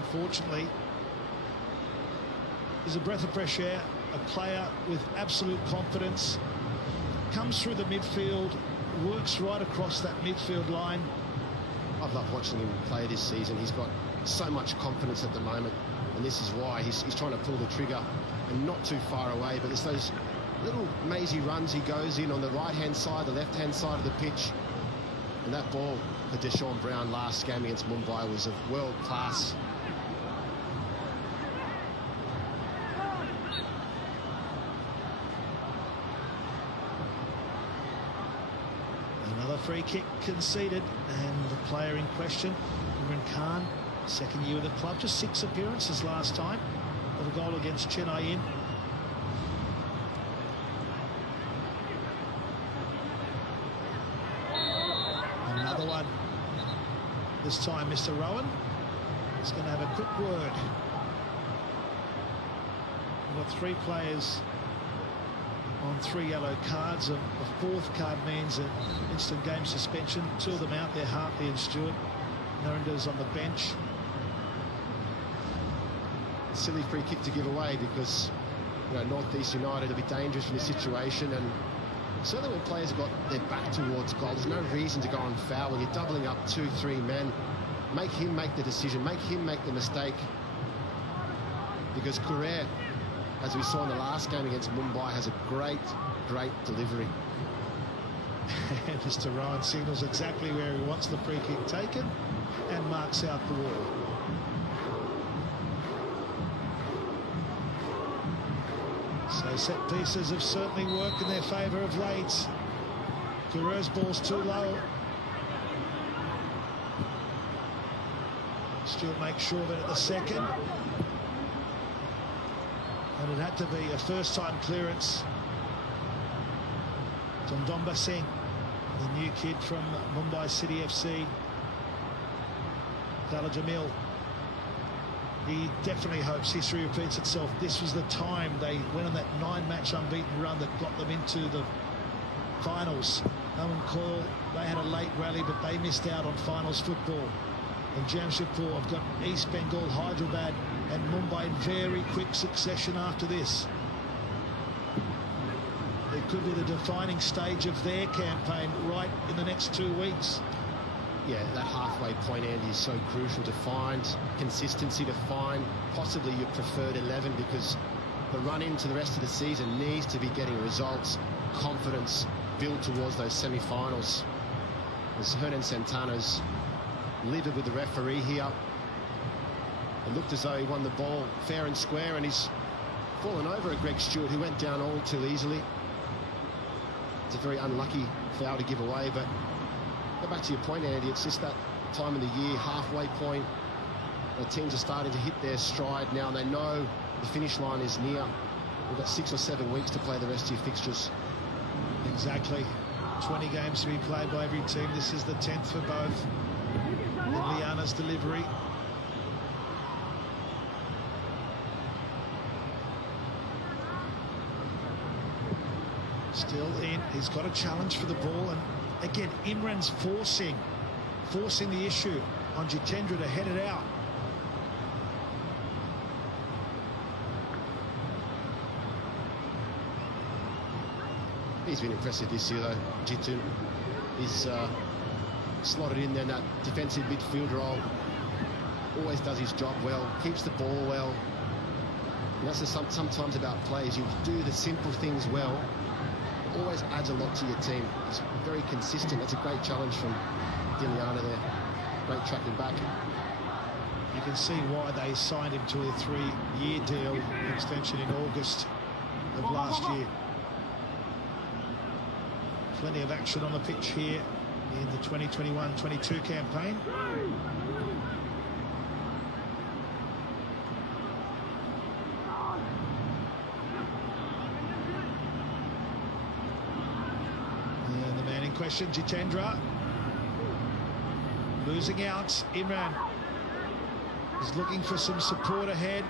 unfortunately. He's a breath of fresh air, a player with absolute confidence, comes through the midfield, works right across that midfield line. I've loved watching him play this season. He's got so much confidence at the moment, and this is why he's trying to pull the trigger and not too far away, but it's those little mazy runs he goes in on the right-hand side, the left-hand side of the pitch. And that ball for Deshaun Brown last game against Mumbai was of world class. Another free kick conceded, and the player in question, Imran Khan, second year with the club, just 6 appearances last time, with a goal against Chennai in. Another one. This time Mr. Rowan is going to have a quick word. We've got 3 players on 3 yellow cards. A 4th card means an instant game suspension. 2 of them out there, Hartley and Stewart. Narendra's on the bench. A silly free kick to give away because, you know, NorthEast United will be dangerous in this situation, and certainly when players have got their back towards goal, there's no reason to go on foul. When you're doubling up 2-3 men, make him make the decision, make him make the mistake, because Correa, as we saw in the last game against Mumbai, has a great delivery. Mr. Rowan signals exactly where he wants the free kick taken and marks out the wall. So set pieces have certainly worked in their favour of late. Guerrero's ball's too low. Stewart makes sure of it at the second. And it had to be a first-time clearance. Domba Singh, the new kid from Mumbai City FC. Dala Jamil. He definitely hopes history repeats itself. This was the time they went on that 9-match unbeaten run that got them into the finals. Owen Coyle, they had a late rally, but they missed out on finals football. And Jamshedpur have got East Bengal, Hyderabad and Mumbai in very quick succession after this. It could be the defining stage of their campaign right in the next 2 weeks. Yeah, that halfway point, Andy, is so crucial to find consistency, to find possibly your preferred 11, because the run into the rest of the season needs to be getting results, confidence, build towards those semi-finals. As Hernan Santana's livid with the referee here. It looked as though he won the ball fair and square, and he's fallen over a Greg Stewart, who went down all too easily. It's a very unlucky foul to give away, but go back to your point, Andy, it's just that time of the year, halfway point. The teams are starting to hit their stride now, and they know the finish line is near. We've got 6 or 7 weeks to play the rest of your fixtures. Exactly. 20 games to be played by every team. This is the 10th for both. And Liana's delivery. Still in. He's got a challenge for the ball, and again Imran's forcing the issue on Jitendra to head it out. He's been impressive this year though, Jitu. He's slotted in there in that defensive midfield role. Always does his job well, keeps the ball well. And that's sometimes about players. You do the simple things well, it always adds a lot to your team. He's very consistent. That's a great challenge from Diliana there. Great tracking back. You can see why they signed him to a 3-year deal extension in August of last year. Plenty of action on the pitch here in the 2021-22 campaign. And the man in question, Jitendra, losing out. Imran is looking for some support ahead.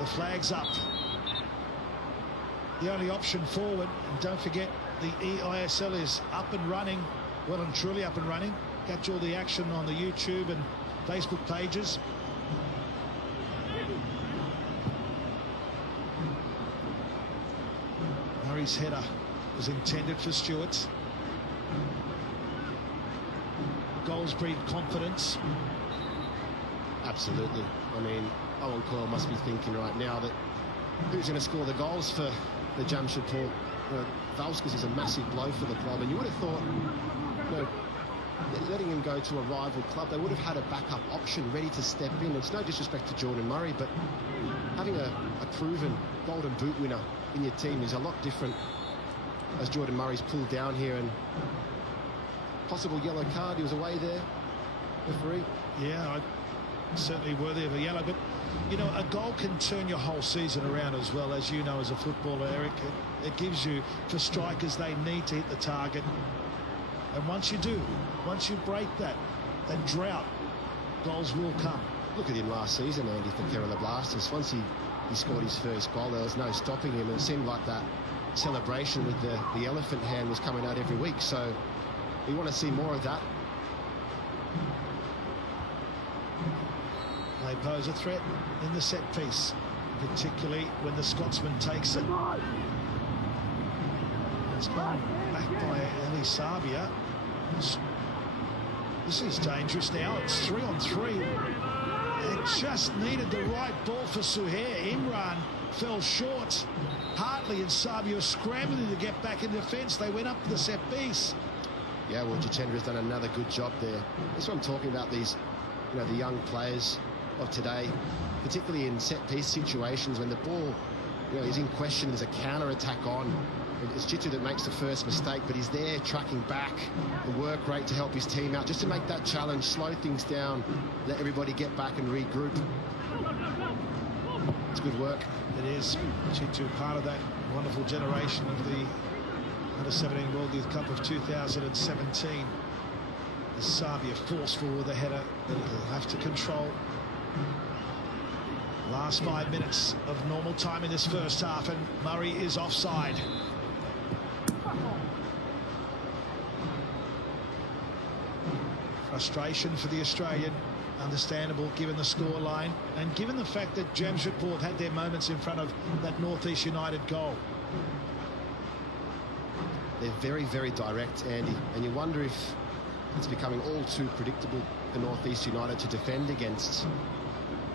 The flag's up. The only option forward, and don't forget, the ISL is up and running, well and truly up and running. Catch all the action on the YouTube and Facebook pages. Murray's header was intended for Stewart. Goals breed confidence. Absolutely. I mean, Owen Coyle must be thinking right now that who's going to score the goals for the Jamshedpur. Valskas is a massive blow for the club, and you would have thought, letting him go to a rival club, they would have had a backup option ready to step in. It's no disrespect to Jordan Murray, but having a proven golden boot winner in your team is a lot different, as Jordan Murray's pulled down here, and possible yellow card. He was away there, referee. Yeah, certainly worthy of a yellow, but you know, a goal can turn your whole season around as well, as you know as a footballer, Eric. It gives you, for strikers, they need to hit the target, and once you do, once you break that drought, goals will come. Look at him last season, Andy, for Kerala Blasters. Once he scored his first goal, there was no stopping him, and it seemed like that celebration with the elephant hand was coming out every week, so we want to see more of that. They pose a threat in the set piece, particularly when the Scotsman takes it. It's gone back by Eli Sabia. This is dangerous now. It's 3-on-3. It just needed the right ball for Suhair. Imran fell short. Hartley and Sabia scrambling to get back in defence. They went up to the set piece. Yeah, well, Jitendra's done another good job there. That's what I'm talking about, these, the young players of today, particularly in set-piece situations when the ball, is in question. There's a counter-attack on. It's Chitu that makes the first mistake, but he's there tracking back, the work rate to help his team out, just to make that challenge, slow things down, let everybody get back and regroup. It's good work. It is. Chitu, part of that wonderful generation of the Under-17 World Youth Cup of 2017. Sabia forceful with a header that he'll have to control. Last 5 minutes of normal time in this first half, and Murray is offside. Frustration for the Australian, understandable given the scoreline and given the fact that Jamshedpur have had their moments in front of that NorthEast United goal. They're very, very direct, Andy, and you wonder if it's becoming all too predictable for NorthEast United to defend against.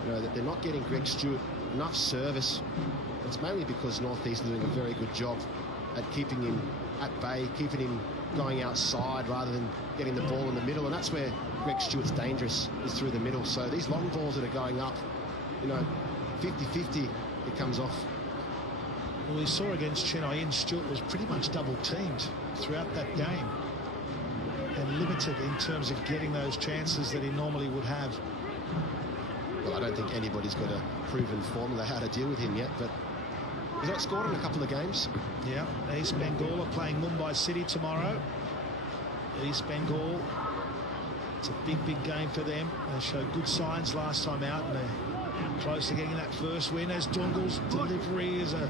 That they're not getting Greg Stewart enough service. It's mainly because NorthEast are doing a very good job at keeping him at bay, keeping him going outside rather than getting the ball in the middle, and that's where Greg Stewart's dangerous, is through the middle. So these long balls that are going up, 50-50, it comes off. Well, we saw against Chennai, Stewart was pretty much double teamed throughout that game and limited in terms of getting those chances that he normally would have. Well, I don't think anybody's got a proven formula how to deal with him yet, but he's not scored in a couple of games. Yeah, East Bengal are playing Mumbai City tomorrow. East Bengal, it's a big, big game for them. They showed good signs last time out, and they're close to getting that first win, as Dungal's delivery is a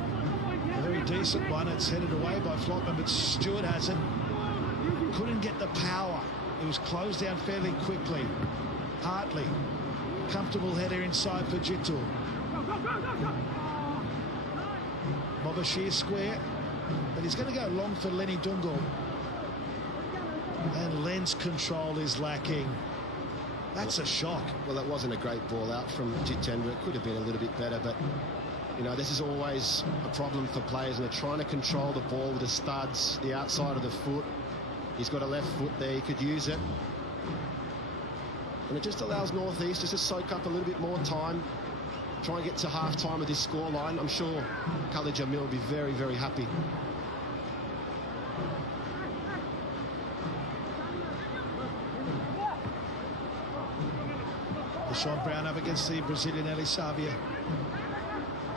very decent one. It's headed away by Flotman, but Stewart hasn't. Couldn't get the power. It was closed down fairly quickly. Hartley, comfortable header inside for Jitu. Mobashir square, but he's going to go long for Lenny Dungal. And Len's control is lacking. That's a shock. Well, that wasn't a great ball out from Jitendra. It could have been a little bit better, but this is always a problem for players, and they're trying to control the ball with the studs, the outside of the foot. He's got a left foot there, he could use it. And it just allows NorthEast just to soak up a little bit more time, try and get to half-time with this scoreline. I'm sure Khalid Jamil will be very, very happy. Sean Brown up against the Brazilian Eli Sabia.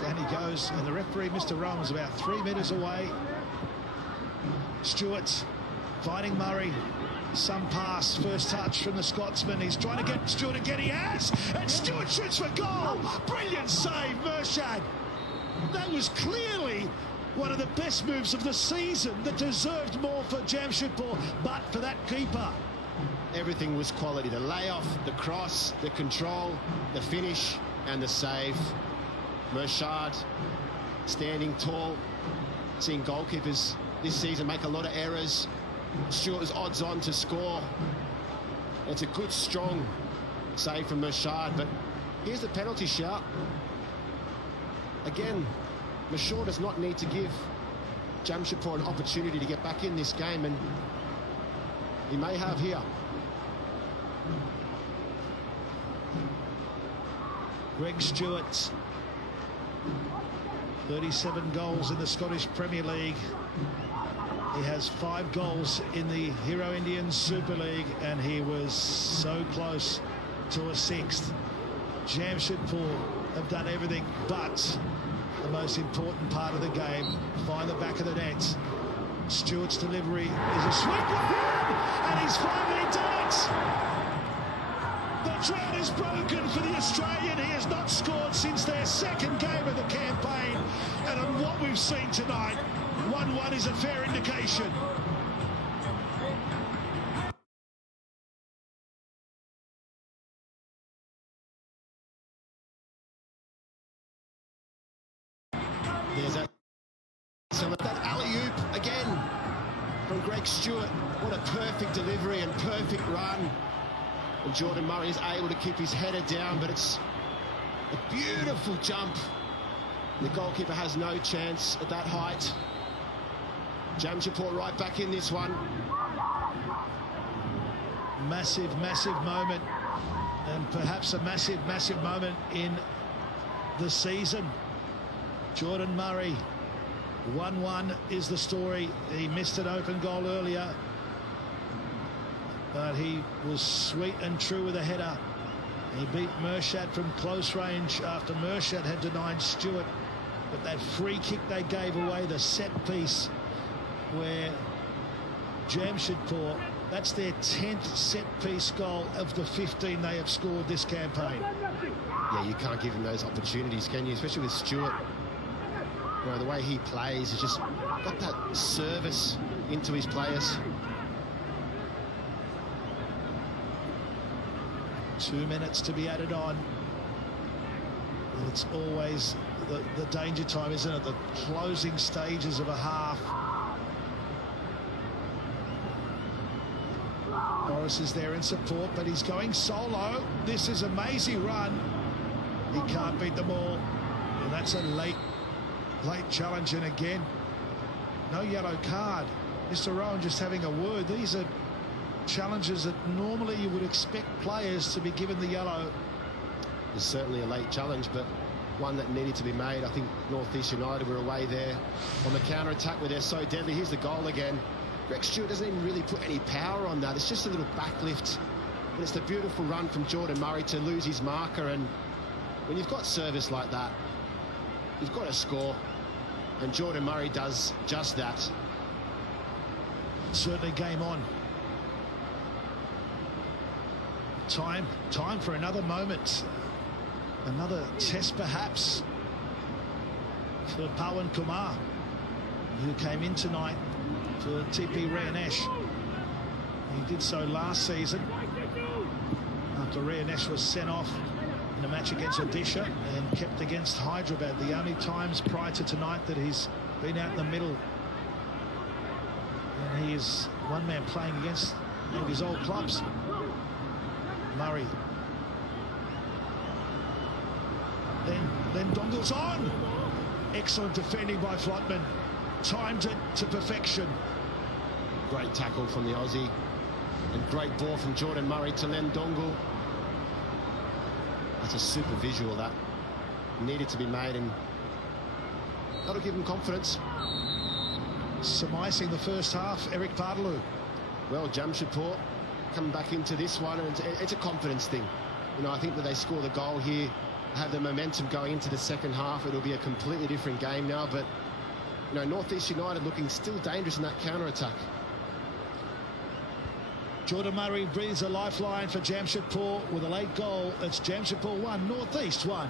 Down he goes, and the referee, Mr. Rowan, was about 3 meters away. Stewart fighting Murray. Some pass, first touch from the Scotsman. He's trying to get Stewart again. He has, and Stewart shoots for goal. Brilliant save, Murshad. That was clearly one of the best moves of the season that deserved more for Jamshedpur, but for that keeper. Everything was quality. The layoff, the cross, the control, the finish, and the save. Murshad standing tall, seen goalkeepers this season make a lot of errors. Stewart was odds on to score. It's a good, strong save from Mershad, but here's the penalty shout. Again, Mershad does not need to give Jamshedpur an opportunity to get back in this game, and he may have here. Greg Stewart, 37 goals in the Scottish Premier League. He has 5 goals in the Hero Indian Super League, and he was so close to a 6th. Jamshedpur have done everything but the most important part of the game, find the back of the net. Stewart's delivery is a sweep one, and he's finally done it. The drought is broken for the Australian. He has not scored since their second game of the campaign, and on what we've seen tonight, 1-1 is a fair indication. There's that. So that alley-oop again from Greg Stewart. What a perfect delivery and perfect run. And Jordan Murray is able to keep his header down, but it's a beautiful jump. The goalkeeper has no chance at that height. Jamshedpur right back in this one. Massive, massive moment, and perhaps a massive, massive moment in the season. Jordan Murray, 1-1 is the story. He missed an open goal earlier, but he was sweet and true with a header. He beat Mershad from close range after Mershad had denied Stewart. But that free kick they gave away, the set piece, where Jamshedpur, that's their 10th set-piece goal of the 15 they have scored this campaign. Yeah, you can't give him those opportunities, can you? Especially with Stewart. You know, the way he plays, he's just got that service into his players. 2 minutes to be added on. And it's always the danger time, isn't it? The closing stages of a half. Morris is there in support, but he's going solo. This is a mazy run. He can't beat them all. And that's a late challenge, and again, no yellow card. Mr. Rowan just having a word. These are challenges that normally you would expect players to be given the yellow. It's certainly a late challenge, but one that needed to be made. I think NorthEast United were away there on the counter-attack where they're so deadly. Here's the goal again. Greg Stewart doesn't even really put any power on that. It's just a little backlift. But it's the beautiful run from Jordan Murray to lose his marker. And when you've got service like that, you've got to score. And Jordan Murray does just that. Certainly game on. Time for another moment. Another test perhaps for Pawan Kumar, who came in tonight for TP Rayanesh. He did so last season after Rayanesh was sent off in a match against Odisha and kept against Hyderabad. The only times prior to tonight that he's been out in the middle. And he is one man playing against one of his old clubs. Murray. Then Dongle's on. Excellent defending by Flotman. Timed it to perfection. Great tackle from the Aussie. And great ball from Jordan Murray to Len Dongle. That's a super visual, that. Needed to be made, and that'll give him confidence. Surmising the first half, Eric Pardaloo. Well, Jamshedpur coming back into this one, and it's a confidence thing. You know, I think that they score the goal here, have the momentum going into the second half. It'll be a completely different game now, but you know, NorthEast United looking still dangerous in that counter-attack. Jordan Murray breathes a lifeline for Jamshedpur with a late goal. It's Jamshedpur 1, NorthEast 1.